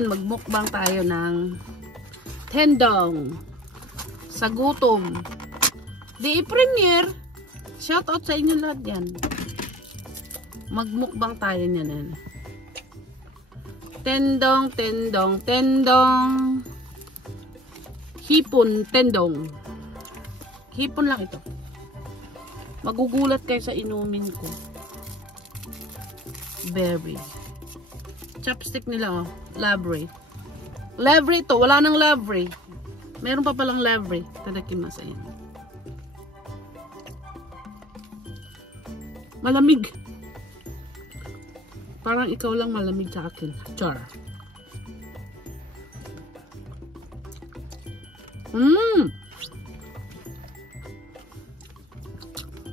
Magmukbang tayo ng tendong sa gutom. Di i-premiere. Shout out sa inyo lahat yan. Magmukbang tayo niyan. Tendong, tendong, tendong. Hipon, tendong. Hipon lang ito. Magugulat kayo sa inumin ko. Berry. Chopstick nila, oh. Lavre. Lavre to. Wala nang lavre. Meron pa palang lavre. Tadakimasu. Ayan. Malamig. Parang ikaw lang malamig sa akin. Char.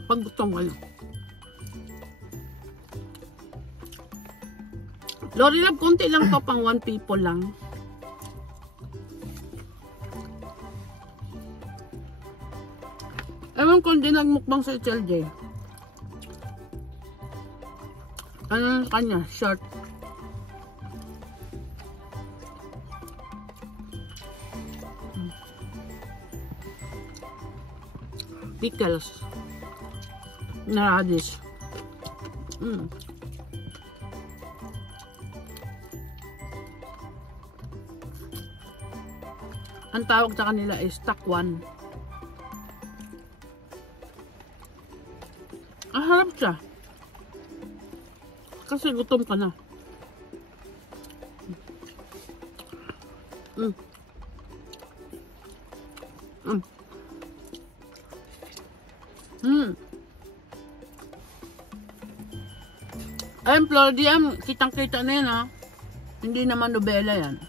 Pag gutom kayo. Lori Love, konti lang to, pang 1 people lang. Ewan ko hindi nagmukbang sa HLJ. Ano kanya? Short. Pickles. Na radish. Ang tawag sa kanila is takwan. Ang harap siya. Kasi gutom ka na. Ayun, Floridian, kitang-kita na yan, ha. Hindi naman nobela yan.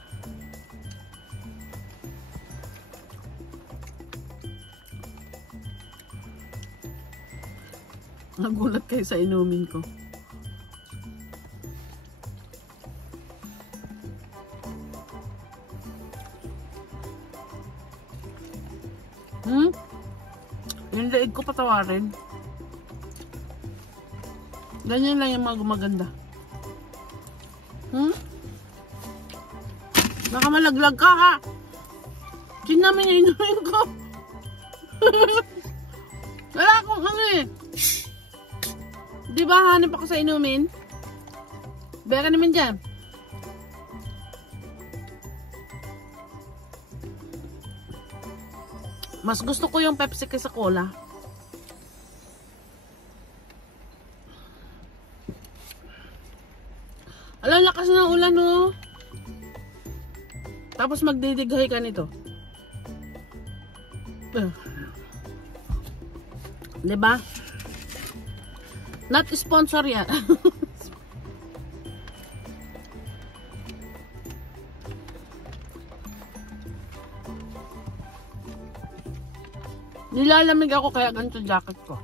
Nagulat kayo sa inumin ko. Yung leeg ko patawarin. Ganyan lang yung mga gumaganda. Baka malaglag ka, ha? Sinamin niya inumin ko. Wala akong ano eh. Diba hanap ako sa inumin? Beka naman dyan. Mas gusto ko yung Pepsi kaysa cola. Alam, lakas ng ulan, no? Tapos magdidighay ka nito. Diba? Not sponsor yan. Nilalamig ako kaya ganito jacket ko.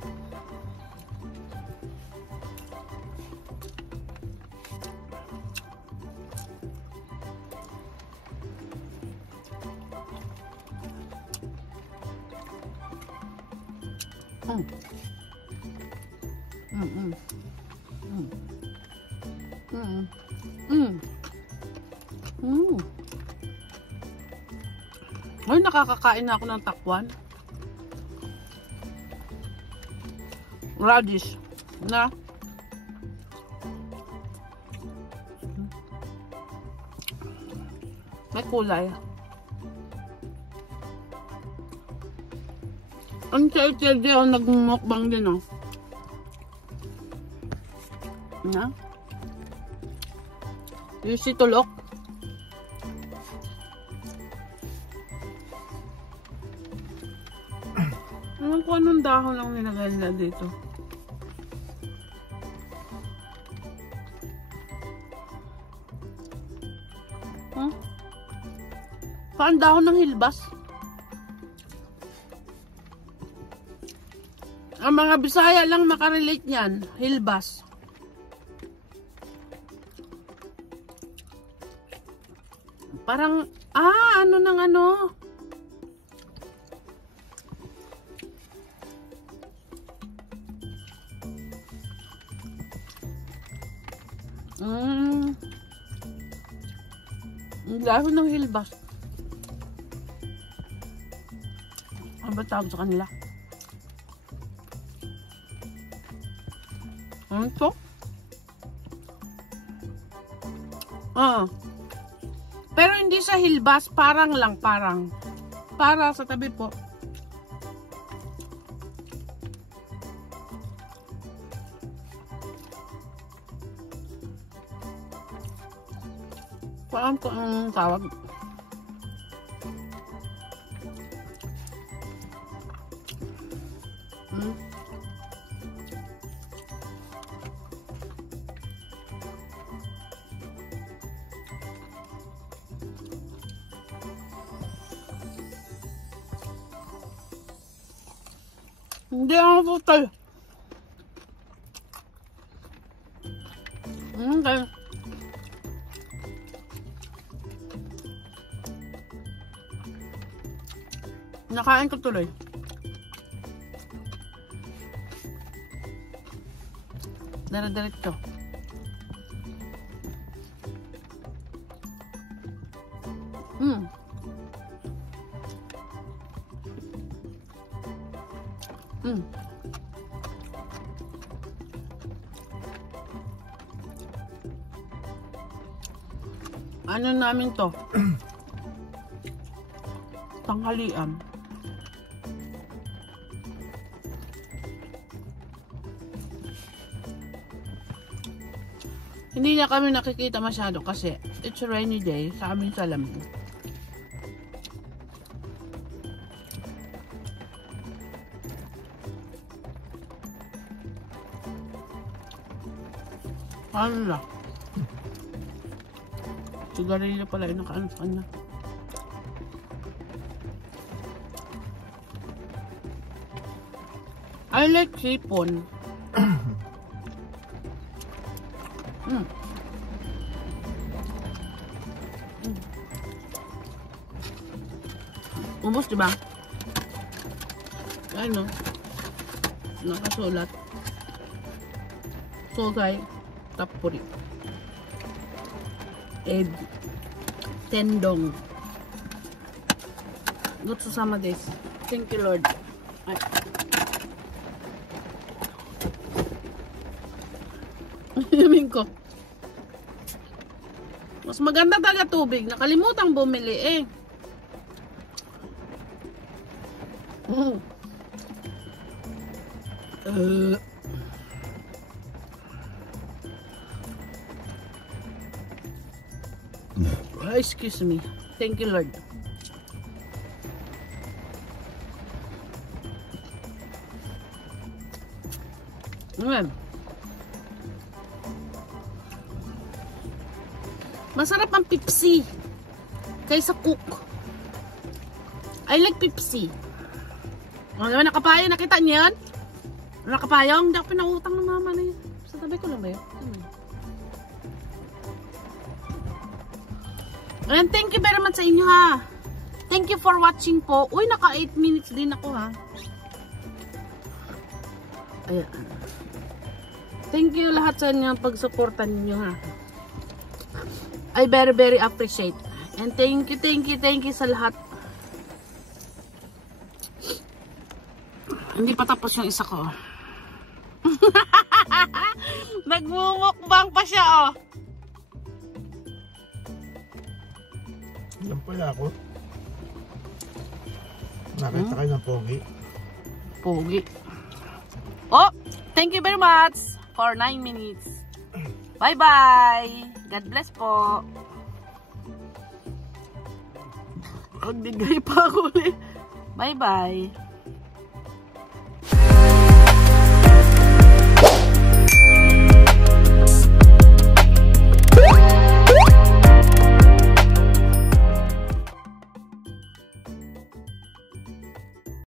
Ay, nakakakain na ako ng takwan. Radish na may kulay. Ang chay-chay ako nagmukbang din, oh. Na? Yung situlok. Alam ko anong dahon lang nilagay nila dito. Saan dahon ng hilbas? Ang mga Bisaya lang makarelate niyan. Hilbas. Parang, ano ng ano? Ang laro ng hilbas. Ano ba tawag sa kanila? Ano ito? Pero hindi sa hilbas, parang lang, parang. Para sa tabi po. Parang ko ang tawag. Hindi ako putol. Okay. Nakain ko tuloy. Dara-diretso. Ano namin to? Tanghalian. Hindi na kami nakikita masyado kasi it's a rainy day sa aming salamin. Ano na? Sigarilyo pala yung nakaano sa kanya. I like sipon. Ubus, diba? Ano? Nakasulat. Sogay. Tapuri. Egg. Tendong. Gotsusama desu. Thank you, Lord. Ay. Yamin ko. Mas maganda talaga tubig. Nakalimutang bumili eh. Excuse me. Thank you, Lord. Masarap ang Pepsi kaysa Coke. I like Pepsi. O, diba nakapayong? Nakita niyo yan? Nakapayong? Hindi ako pinautang ng mama na yun. Sa tabi ko lang ba yun? And thank you very much sa inyo ha. Thank you for watching po. Uy, naka 8 minutes din ako ha. Ayan. Thank you lahat sa inyo pagsuportan niyo ha. I very appreciate. And thank you sa lahat. Hindi pa tapos yung isa ko. Nagmumukbang pa siya oh. Yan pala ako. Nakita kayo ng pogi. Pogi. Oh, thank you very much for 9 minutes. Bye-bye. God bless po. Magbigay pa ako ulit. Bye-bye.